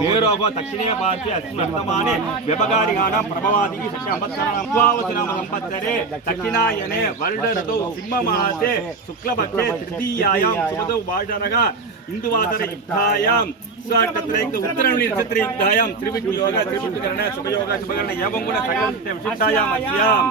ಮೇರೋವ ದಕ್ಷಿಣೆಯ ಪಾರ್ಶ್ವೆ ಅಸ್ಮಿನ್ ವರ್ತಮಾನೆ ವ್ಯಪಕಾರಿಗಾಣಾಂ ಪ್ರಭವಾದಿಗೆ ಷಟ್ ಸಂವತ್ಸರಾಂ ದ್ವಾವತಿ ನಾಮ ಸಂವತ್ಸರೆ ದಕ್ಷಿಣಾಯನೆ ವರ್ಣ ಋತು ಸಿಂಹ ಮಾಸೆ ಶುಕ್ಲಪಕ್ಷೆ ತೃತೀಯಾಯಾಂ ಸುಮದೌ ವಾಡನಗ ಹಿಂದುವಾಸರ ಯುಕ್ತಾಯಾಂ சுவாட்டத்திரைக்கு உத்தரவணி நட்சத்திரயுக்தாயாம் திருவிட்டு யோகா திருவிட்டுகரண சுபயோகா சுபகரண ஏவங்குண சகல விசிஷ்டாயாம் அஸ்யாம்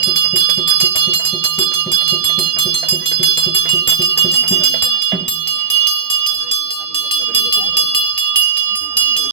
Thank you.